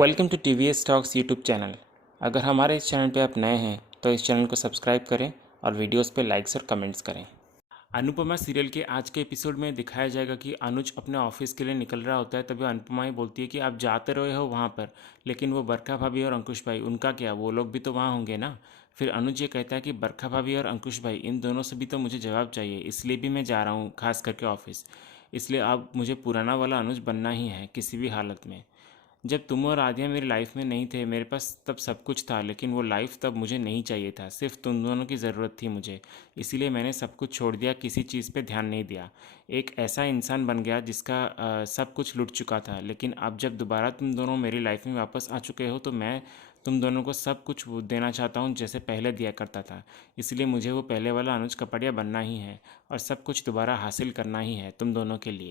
Welcome to TVS talks YouTube channel. अगर हमारे इस चैनल पे आप नए हैं तो इस चैनल को सब्सक्राइब करें और वीडियोस पे लाइक्स और कमेंट्स करें। अनुपमा सीरियल के आज के एपिसोड में दिखाया जाएगा कि अनुज अपने ऑफिस के लिए निकल रहा होता है। तभी अनुपमा ही बोलती है कि आप जाते रहे हो वहाँ पर, लेकिन वो बरखा भाभी और अंकुश भाई, उनका क्या, वो लोग भी तो वहाँ होंगे ना। फिर अनुज ये कहता है कि बरखा भाभी और अंकुश भाई, इन दोनों से भी तो मुझे जवाब चाहिए, इसलिए भी मैं जा रहा हूँ खास करके ऑफिस। इसलिए अब मुझे पुराना वाला अनुज बनना ही है किसी भी हालत में। जब तुम और आद्या मेरी लाइफ में नहीं थे, मेरे पास तब सब कुछ था, लेकिन वो लाइफ तब मुझे नहीं चाहिए था। सिर्फ तुम दोनों की ज़रूरत थी मुझे। इसीलिए मैंने सब कुछ छोड़ दिया, किसी चीज़ पे ध्यान नहीं दिया। एक ऐसा इंसान बन गया जिसका सब कुछ लुट चुका था। लेकिन अब जब दोबारा तुम दोनों मेरी लाइफ में वापस आ चुके हो तो मैं तुम दोनों को सब कुछ वो देना चाहता हूँ जैसे पहले दिया करता था। इसलिए मुझे वो पहले वाला अनुज कपड़िया बनना ही है और सब कुछ दोबारा हासिल करना ही है तुम दोनों के लिए।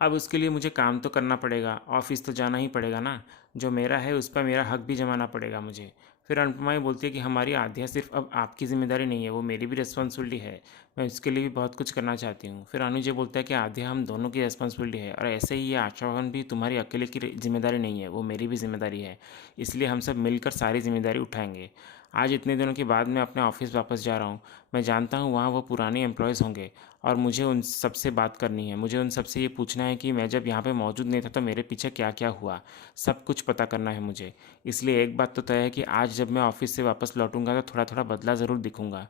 अब उसके लिए मुझे काम तो करना पड़ेगा, ऑफिस तो जाना ही पड़ेगा ना। जो मेरा है उस पर मेरा हक भी जमाना पड़ेगा मुझे। फिर अनुपमा ही बोलती है कि हमारी आध्या सिर्फ अब आपकी जिम्मेदारी नहीं है, वो मेरी भी रिस्पॉन्सिबिलिटी है। मैं उसके लिए भी बहुत कुछ करना चाहती हूँ। फिर अनुज ये बोलता है कि आध्या हम दोनों की रिस्पॉन्सिबिलिटी है, और ऐसे ही ये आशावान भी तुम्हारी अकेले की जिम्मेदारी नहीं है, वो मेरी भी जिम्मेदारी है। इसलिए हम सब मिलकर सारी जिम्मेदारी उठाएंगे। आज इतने दिनों के बाद मैं अपने ऑफिस वापस जा रहा हूँ। मैं जानता हूँ वहाँ वो पुराने एम्प्लॉयज़ होंगे और मुझे उन सब से बात करनी है। मुझे उन सब से ये पूछना है कि मैं जब यहाँ पे मौजूद नहीं था तो मेरे पीछे क्या क्या हुआ। सब कुछ पता करना है मुझे। इसलिए एक बात तो तय है कि आज जब मैं ऑफिस से वापस लौटूंगा तो थोड़ा थोड़ा बदला ज़रूर दिखूंगा।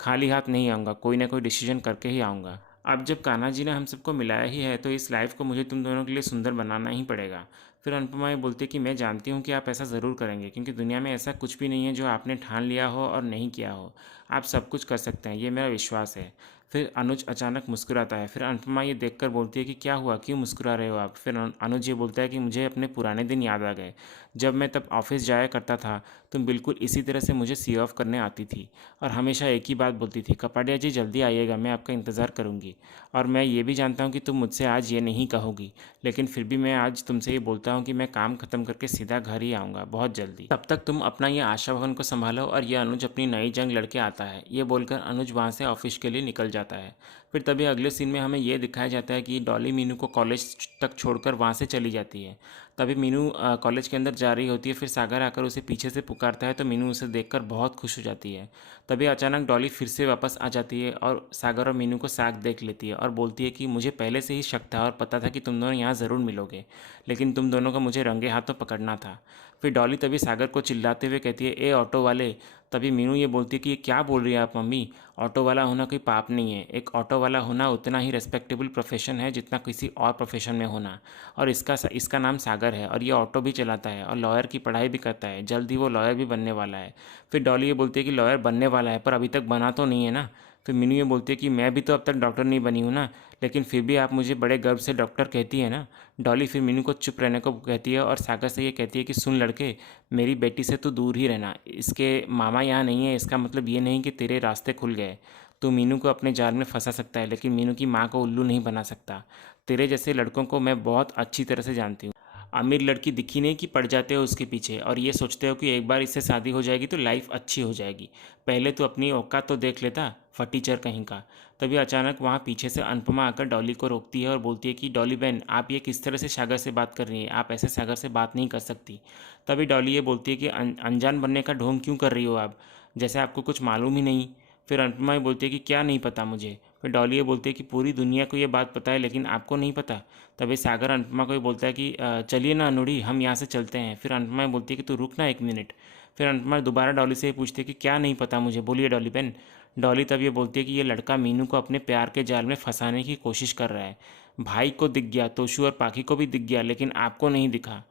खाली हाथ नहीं आऊँगा, कोई ना कोई डिसीजन करके ही आऊँगा। अब जब कान्हा जी ने हम सबको मिलाया ही है तो इस लाइफ को मुझे तुम दोनों के लिए सुंदर बनाना ही पड़ेगा। फिर अनुपमा ये बोलती है कि मैं जानती हूँ कि आप ऐसा ज़रूर करेंगे, क्योंकि दुनिया में ऐसा कुछ भी नहीं है जो आपने ठान लिया हो और नहीं किया हो। आप सब कुछ कर सकते हैं, ये मेरा विश्वास है। फिर अनुज अचानक मुस्कुराता है। फिर अनुपमा ये देखकर बोलती है कि क्या हुआ, क्यों मुस्कुरा रहे हो आप। फिर अनुज ये बोलता है कि मुझे अपने पुराने दिन याद आ गए। जब मैं तब ऑफिस जाया करता था तुम बिल्कुल इसी तरह से मुझे सी ऑफ करने आती थी और हमेशा एक ही बात बोलती थी, कपाडिया जी जल्दी आइएगा, मैं आपका इंतज़ार करूँगी। और मैं ये भी जानता हूँ कि तुम मुझसे आज ये नहीं कहोगी, लेकिन फिर भी मैं आज तुमसे ये बोलता हूँ कि मैं काम ख़त्म करके सीधा घर ही आऊँगा बहुत जल्दी। तब तक तुम अपना ये आशा भवन को संभालो और ये अनुज अपनी नई जंग लड़के आता है। ये बोलकर अनुज वहाँ से ऑफिस के लिए निकल जाता है। फिर तभी अगले सीन में हमें ये दिखाया जाता है कि डॉली मीनू को कॉलेज तक छोड़कर वहाँ से चली जाती है। तभी मीनू कॉलेज के अंदर जा रही होती है। फिर सागर आकर उसे पीछे से पुकारता है तो मीनू उसे देखकर बहुत खुश हो जाती है। तभी अचानक डॉली फिर से वापस आ जाती है और सागर और मीनू को साग देख लेती है और बोलती है कि मुझे पहले से ही शक था और पता था कि तुम दोनों यहाँ ज़रूर मिलोगे, लेकिन तुम दोनों को मुझे रंगे हाथों पकड़ना था। फिर डॉली तभी सागर को चिल्लाते हुए कहती है, ए ऑटो वाले। तभी मीनू ये बोलती है कि ये क्या बोल रही है आप मम्मी, ऑटो वाला होना कोई पाप नहीं है। एक ऑटो वाला होना उतना ही रेस्पेक्टेबल प्रोफेशन है जितना किसी और प्रोफेशन में होना। और इसका नाम सागर है और ये ऑटो भी चलाता है और लॉयर की पढ़ाई भी करता है। जल्द ही वो लॉयर भी बनने वाला है। फिर डॉली ये बोलती है कि लॉयर बनने वाला है पर अभी तक बना तो नहीं है ना। फिर मीनू ये बोलती है कि मैं भी तो अब तक डॉक्टर नहीं बनी हूँ ना, लेकिन फिर भी आप मुझे बड़े गर्व से डॉक्टर कहती है ना। डॉली फिर मीनू को चुप रहने को कहती है और सागर से ये कहती है कि सुन लड़के, मेरी बेटी से तू दूर ही रहना। इसके मामा यहाँ नहीं है, इसका मतलब ये नहीं कि तेरे रास्ते खुल गए। तू मीनू को अपने जाल में फंसा सकता है, लेकिन मीनू की माँ को उल्लू नहीं बना सकता। तेरे जैसे लड़कों को मैं बहुत अच्छी तरह से जानती हूँ। अमीर लड़की दिखी नहीं कि पड़ जाते हो उसके पीछे और ये सोचते हो कि एक बार इससे शादी हो जाएगी तो लाइफ अच्छी हो जाएगी। पहले तो अपनी औकात तो देख लेता, फटीचर कहीं का। तभी अचानक वहाँ पीछे से अनुपमा आकर डॉली को रोकती है और बोलती है कि डॉली बहन, आप ये किस तरह से सागर से बात कर रही हैं, आप ऐसे सागर से बात नहीं कर सकती। तभी डॉली ये बोलती है कि अनजान बनने का ढोंग क्यों कर रही हो आप, जैसे आपको कुछ मालूम ही नहीं। फिर अनुपमा ये बोलती है कि क्या नहीं पता मुझे। फिर डॉली ये बोलती है कि पूरी दुनिया को ये बात पता है लेकिन आपको नहीं पता। तभी सागर अनुपमा को ये बोलता है कि चलिए ना अनुड़ी, हम यहाँ से चलते हैं। फिर अनुपमा बोलती है कि तू रुक ना एक मिनट। फिर अनुपमा दोबारा डॉली से ये पूछती है कि क्या नहीं पता मुझे, बोलिए डॉली बहन। डॉली तब ये बोलती है कि ये लड़का मीनू को अपने प्यार के जाल में फंसाने की कोशिश कर रहा है। भाई को दिख गया, तोशू और पाखी को भी दिख गया, लेकिन आपको नहीं दिखा।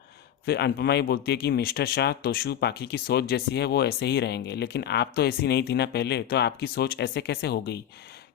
फिर अनुपमा ये बोलती है कि मिस्टर शाह, तोशू पाखी की सोच जैसी है वो ऐसे ही रहेंगे, लेकिन आप तो ऐसी नहीं थी ना पहले, तो आपकी सोच ऐसे कैसे हो गई।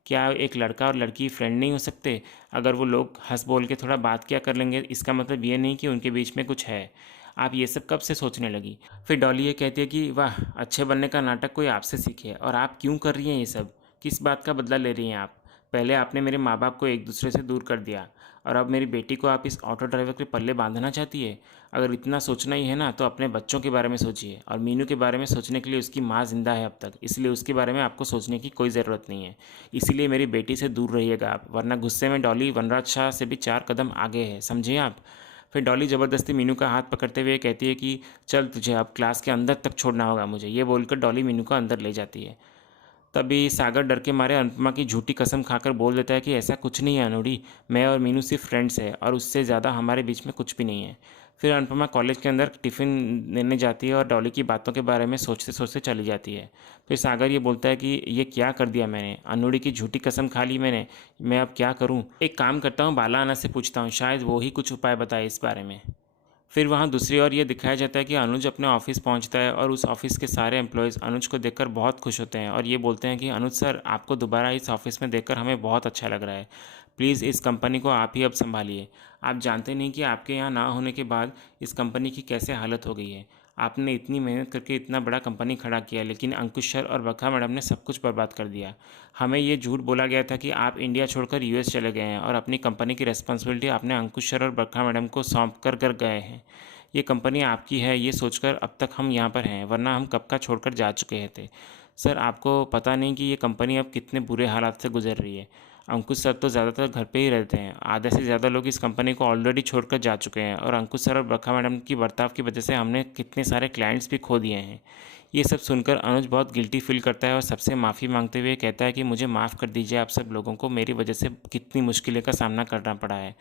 क्या एक लड़का और लड़की फ्रेंड नहीं हो सकते। अगर वो लोग हंस बोल के थोड़ा बात क्या कर लेंगे, इसका मतलब ये नहीं कि उनके बीच में कुछ है। आप ये सब कब से सोचने लगी। फिर डॉली ये कहती है कि वाह, अच्छे बनने का नाटक कोई आपसे सीखे, और आप क्यों कर रही हैं ये सब, किस बात का बदला ले रही हैं आप। पहले आपने मेरे माँ बाप को एक दूसरे से दूर कर दिया और अब मेरी बेटी को आप इस ऑटो ड्राइवर के पल्ले बांधना चाहती है। अगर इतना सोचना ही है ना तो अपने बच्चों के बारे में सोचिए, और मीनू के बारे में सोचने के लिए उसकी माँ जिंदा है अब तक, इसलिए उसके बारे में आपको सोचने की कोई ज़रूरत नहीं है। इसीलिए मेरी बेटी से दूर रहिएगा आप, वरना गुस्से में डॉली वनराज शाह से भी 4 कदम आगे है, समझे आप। फिर डॉली ज़बरदस्ती मीनू का हाथ पकड़ते हुए कहती है कि चल तुझे अब क्लास के अंदर तक छोड़ना होगा मुझे। ये बोलकर डॉली मीनू को अंदर ले जाती है। तभी सागर डर के मारे अनुपमा की झूठी कसम खाकर बोल देता है कि ऐसा कुछ नहीं है अनुड़ी, मैं और मीनू सिर्फ फ्रेंड्स हैं और उससे ज़्यादा हमारे बीच में कुछ भी नहीं है। फिर अनुपमा कॉलेज के अंदर टिफ़िन लेने जाती है और डॉली की बातों के बारे में सोचते सोचते चली जाती है। फिर सागर ये बोलता है कि ये क्या कर दिया मैंने, अनुड़ी की झूठी कसम खा ली मैंने, मैं अब क्या करूँ। एक काम करता हूँ, बाला आना से पूछता हूँ, शायद वो ही कुछ उपाय बताए इस बारे में। फिर वहाँ दूसरी ओर ये दिखाया जाता है कि अनुज अपने ऑफिस पहुँचता है और उस ऑफिस के सारे एम्प्लॉयज़ अनुज को देखकर बहुत खुश होते हैं और ये बोलते हैं कि अनुज सर, आपको दोबारा इस ऑफिस में देखकर हमें बहुत अच्छा लग रहा है। प्लीज़ इस कंपनी को आप ही अब संभालिए। आप जानते नहीं कि आपके यहाँ ना होने के बाद इस कंपनी की कैसे हालत हो गई है। आपने इतनी मेहनत करके इतना बड़ा कंपनी खड़ा किया, लेकिन अंकुश सर और बखा मैडम ने सब कुछ बर्बाद कर दिया। हमें ये झूठ बोला गया था कि आप इंडिया छोड़कर यूएस चले गए हैं और अपनी कंपनी की रिस्पॉन्सिबिलिटी आपने अंकुश सर और बखा मैडम को सौंप कर गए हैं। ये कंपनी आपकी है ये सोचकर अब तक हम यहाँ पर हैं, वरना हम कब का छोड़कर जा चुके थे। सर, आपको पता नहीं कि ये कंपनी अब कितने बुरे हालात से गुजर रही है। अंकुश सर तो ज़्यादातर घर पे ही रहते हैं, आधे से ज़्यादा लोग इस कंपनी को ऑलरेडी छोड़कर जा चुके हैं और अंकुश सर और बरखा मैडम की बर्ताव की वजह से हमने कितने सारे क्लाइंट्स भी खो दिए हैं। ये सब सुनकर अनुज बहुत गिल्टी फील करता है और सबसे माफ़ी मांगते हुए कहता है कि मुझे माफ़ कर दीजिए आप सब लोगों को, मेरी वजह से कितनी मुश्किलों का सामना करना पड़ा है।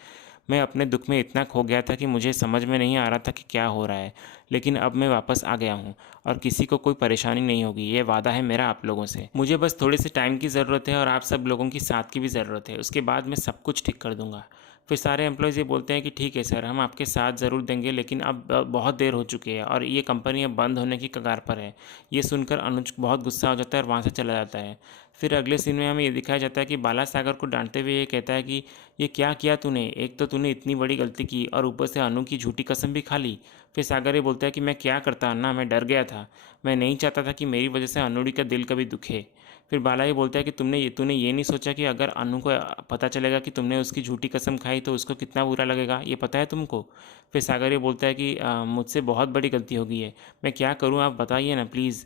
मैं अपने दुख में इतना खो गया था कि मुझे समझ में नहीं आ रहा था कि क्या हो रहा है, लेकिन अब मैं वापस आ गया हूँ और किसी को कोई परेशानी नहीं होगी, ये वादा है मेरा आप लोगों से। मुझे बस थोड़े से टाइम की ज़रूरत है और आप सब लोगों की साथ की भी ज़रूरत है, उसके बाद मैं सब कुछ ठीक कर दूँगा। फिर सारे एम्प्लॉयज़ ये बोलते हैं कि ठीक है सर, हम आपके साथ ज़रूर देंगे, लेकिन अब बहुत देर हो चुकी है और ये कंपनी अब बंद होने की कगार पर है। ये सुनकर अनुज बहुत गुस्सा हो जाता है और वहाँ से चला जाता है। फिर अगले सीन में हमें ये दिखाया जाता है कि बाला सागर को डांटते हुए ये कहता है कि ये क्या किया तूने, एक तो तूने इतनी बड़ी गलती की और ऊपर से अनु की झूठी कसम भी खा ली। फिर सागर ये बोलता है कि मैं क्या करता अन्ना, मैं डर गया था, मैं नहीं चाहता था कि मेरी वजह से अनुड़ी का दिल कभी दुखे। फिर बाला ये बोलता है कि तूने ये नहीं सोचा कि अगर अनु को पता चलेगा कि तुमने उसकी झूठी कसम खाई तो उसको कितना बुरा लगेगा, ये पता है तुमको। फिर सागर ये बोलता है कि मुझसे बहुत बड़ी गलती हो गई है, मैं क्या करूँ आप बताइए ना प्लीज़।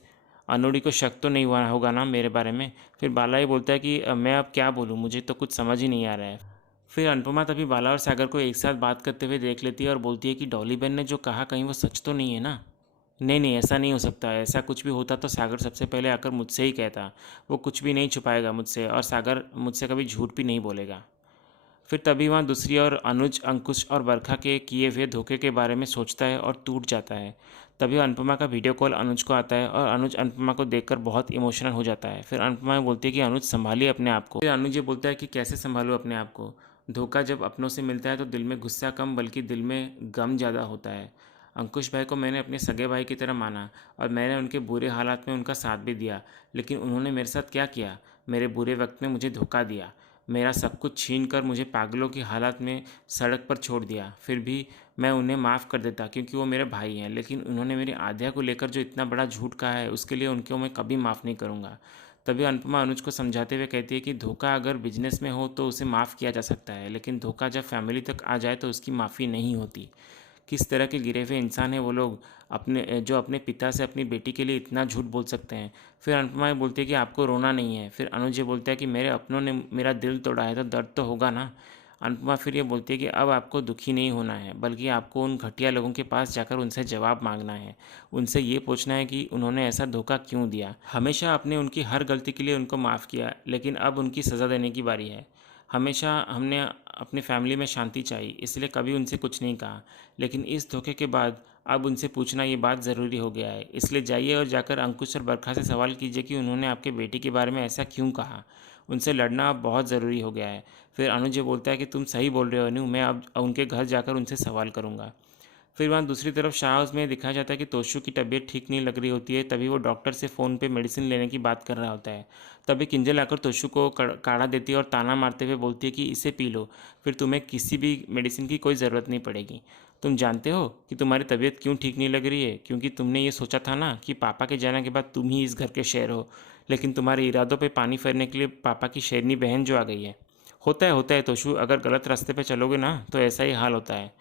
अनुड़ी को शक तो नहीं हुआ होगा ना मेरे बारे में। फिर बाला ये बोलता है कि मैं अब क्या बोलूँ, मुझे तो कुछ समझ ही नहीं आ रहा है। फिर अनुपमा तभी बाला और सागर को एक साथ बात करते हुए देख लेती है और बोलती है कि डॉली बहन ने जो कहा कहीं वो सच तो नहीं है ना। नहीं नहीं, ऐसा नहीं हो सकता, ऐसा कुछ भी होता तो सागर सबसे पहले आकर मुझसे ही कहता। वो कुछ भी नहीं छुपाएगा मुझसे और सागर मुझसे कभी झूठ भी नहीं बोलेगा। फिर तभी वहाँ दूसरी ओर अनुज अंकुश और बरखा के किए हुए धोखे के बारे में सोचता है और टूट जाता है। तभी अनुपमा का वीडियो कॉल अनुज को आता है और अनुज अनुपमा को देखकर बहुत इमोशनल हो जाता है। फिर अनुपमा बोलती है कि अनुज संभालिए अपने आप को। फिर अनुज ये बोलता है कि कैसे संभालूँ अपने आप को, धोखा जब अपनों से मिलता है तो दिल में गुस्सा कम बल्कि दिल में गम ज़्यादा होता है। अंकुश भाई को मैंने अपने सगे भाई की तरह माना और मैंने उनके बुरे हालात में उनका साथ भी दिया, लेकिन उन्होंने मेरे साथ क्या किया, मेरे बुरे वक्त में मुझे धोखा दिया, मेरा सब कुछ छीन कर मुझे पागलों की हालत में सड़क पर छोड़ दिया। फिर भी मैं उन्हें माफ़ कर देता क्योंकि वो मेरे भाई हैं, लेकिन उन्होंने मेरी आध्या को लेकर जो इतना बड़ा झूठ कहा है उसके लिए उनको मैं कभी माफ़ नहीं करूँगा। तभी अनुपमा अनुज को समझाते हुए कहती है कि धोखा अगर बिजनेस में हो तो उसे माफ़ किया जा सकता है, लेकिन धोखा जब फैमिली तक आ जाए तो उसकी माफ़ी नहीं होती। किस तरह के गिरे हुए इंसान हैं वो लोग जो अपने पिता से अपनी बेटी के लिए इतना झूठ बोल सकते हैं। फिर अनुपमा ये बोलती है कि आपको रोना नहीं है। फिर अनुज ये बोलता है कि मेरे अपनों ने मेरा दिल तोड़ा है तो दर्द तो होगा ना। अनुपमा फिर ये बोलती है कि अब आपको दुखी नहीं होना है, बल्कि आपको उन घटिया लोगों के पास जाकर उनसे जवाब मांगना है, उनसे ये पूछना है कि उन्होंने ऐसा धोखा क्यों दिया। हमेशा आपने उनकी हर गलती के लिए उनको माफ़ किया, लेकिन अब उनकी सज़ा देने की बारी है। हमेशा हमने अपनी फैमिली में शांति चाहिए, इसलिए कभी उनसे कुछ नहीं कहा, लेकिन इस धोखे के बाद अब उनसे पूछना ये बात ज़रूरी हो गया है। इसलिए जाइए और जाकर अंकुश और बरखा से सवाल कीजिए कि उन्होंने आपके बेटी के बारे में ऐसा क्यों कहा। उनसे लड़ना अब बहुत ज़रूरी हो गया है। फिर अनुज ये बोलता है कि तुम सही बोल रहे हो अनु, मैं अब उनके घर जाकर उनसे सवाल करूँगा। फिर वहाँ दूसरी तरफ शाह हाउस में दिखाया जाता है कि तोशु की तबीयत ठीक नहीं लग रही होती है। तभी वो डॉक्टर से फ़ोन पे मेडिसिन लेने की बात कर रहा होता है। तभी किंजल आकर तोशु को काढ़ा देती है और ताना मारते हुए बोलती है कि इसे पी लो, फिर तुम्हें किसी भी मेडिसिन की कोई ज़रूरत नहीं पड़ेगी। तुम जानते हो कि तुम्हारी तबीयत क्यों ठीक नहीं लग रही है, क्योंकि तुमने ये सोचा था ना कि पापा के जाने के बाद तुम ही इस घर के शेर हो, लेकिन तुम्हारे इरादों पर पानी फेरने के लिए पापा की शेरनी बहन जो आ गई है। होता है तोशु, अगर गलत रास्ते पर चलोगे ना तो ऐसा ही हाल होता है।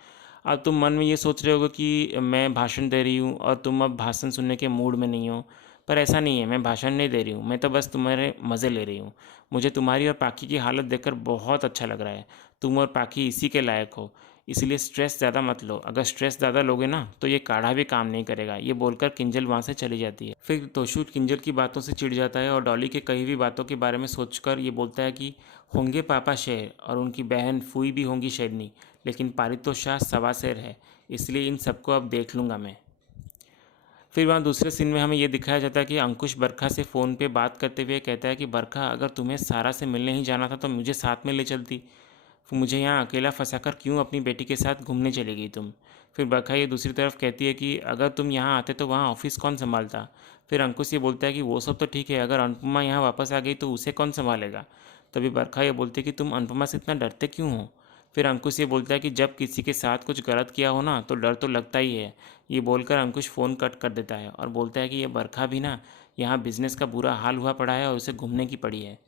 अब तुम मन में ये सोच रहे होगे कि मैं भाषण दे रही हूँ और तुम अब भाषण सुनने के मूड में नहीं हो, पर ऐसा नहीं है, मैं भाषण नहीं दे रही हूँ, मैं तो बस तुम्हारे मज़े ले रही हूँ। मुझे तुम्हारी और पाखी की हालत देखकर बहुत अच्छा लग रहा है। तुम और पाखी इसी के लायक हो। इसलिए स्ट्रेस ज़्यादा मत लो। अगर स्ट्रेस ज़्यादा लोगे ना तो ये काढ़ा भी काम नहीं करेगा। ये बोलकर किंजल वहाँ से चली जाती है। फिर तोशु किंजल की बातों से चिढ़ जाता है और डॉली के कही हुई बातों के बारे में सोचकर ये बोलता है कि होंगे पापा शेर और उनकी बहन फूई भी होंगी शेरनी, लेकिन पारितोषा सवा शेर है, इसलिए इन सबको अब देख लूँगा मैं। फिर वहाँ दूसरे सीन में हमें ये दिखाया जाता है कि अंकुश बरखा से फ़ोन पे बात करते हुए कहता है कि बरखा, अगर तुम्हें सारा से मिलने ही जाना था तो मुझे साथ में ले चलती। मुझे यहाँ अकेला फंसाकर क्यों अपनी बेटी के साथ घूमने चली गई तुम। फिर बरखा ये दूसरी तरफ कहती है कि अगर तुम यहाँ आते तो वहाँ ऑफिस कौन संभालता। फिर अंकुश ये बोलता है कि वो सब तो ठीक है, अगर अनुपमा यहाँ वापस आ गई तो उसे कौन संभालेगा। तभी बरखा ये बोलती है कि तुम अनुपमा से इतना डरते क्यों हो। फिर अंकुश ये बोलता है कि जब किसी के साथ कुछ गलत किया हो ना तो डर तो लगता ही है। ये बोलकर अंकुश फ़ोन कट कर देता है और बोलता है कि ये बरखा भी ना यहाँ बिजनेस का बुरा हाल हुआ पड़ा है और उसे घूमने की पड़ी है।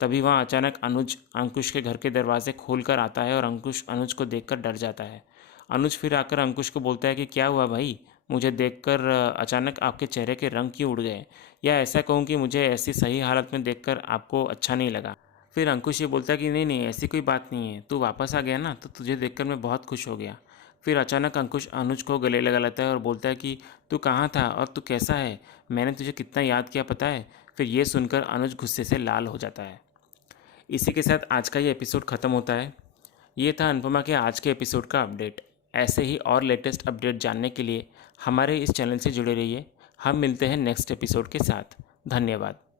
तभी वहाँ अचानक अनुज अंकुश के घर के दरवाजे खोल कर आता है और अंकुश अनुज को देखकर डर जाता है। अनुज फिर आकर अंकुश को बोलता है कि क्या हुआ भाई, मुझे देखकर अचानक आपके चेहरे के रंग क्यों उड़ गए, या ऐसा कहूँ कि मुझे ऐसी सही हालत में देखकर आपको अच्छा नहीं लगा। फिर अंकुश ये बोलता है कि नहीं नहीं, ऐसी कोई बात नहीं है, तू वापस आ गया ना तो तुझे देखकर मैं बहुत खुश हो गया। फिर अचानक अंकुश अनुज को गले लगा लेता है और बोलता है कि तू कहाँ था और तू कैसा है, मैंने तुझे कितना याद किया पता है। फिर ये सुनकर अनुज गुस्से से लाल हो जाता है। इसी के साथ आज का ये एपिसोड ख़त्म होता है। ये था अनुपमा के आज के एपिसोड का अपडेट। ऐसे ही और लेटेस्ट अपडेट जानने के लिए हमारे इस चैनल से जुड़े रहिए। हम मिलते हैं नेक्स्ट एपिसोड के साथ। धन्यवाद।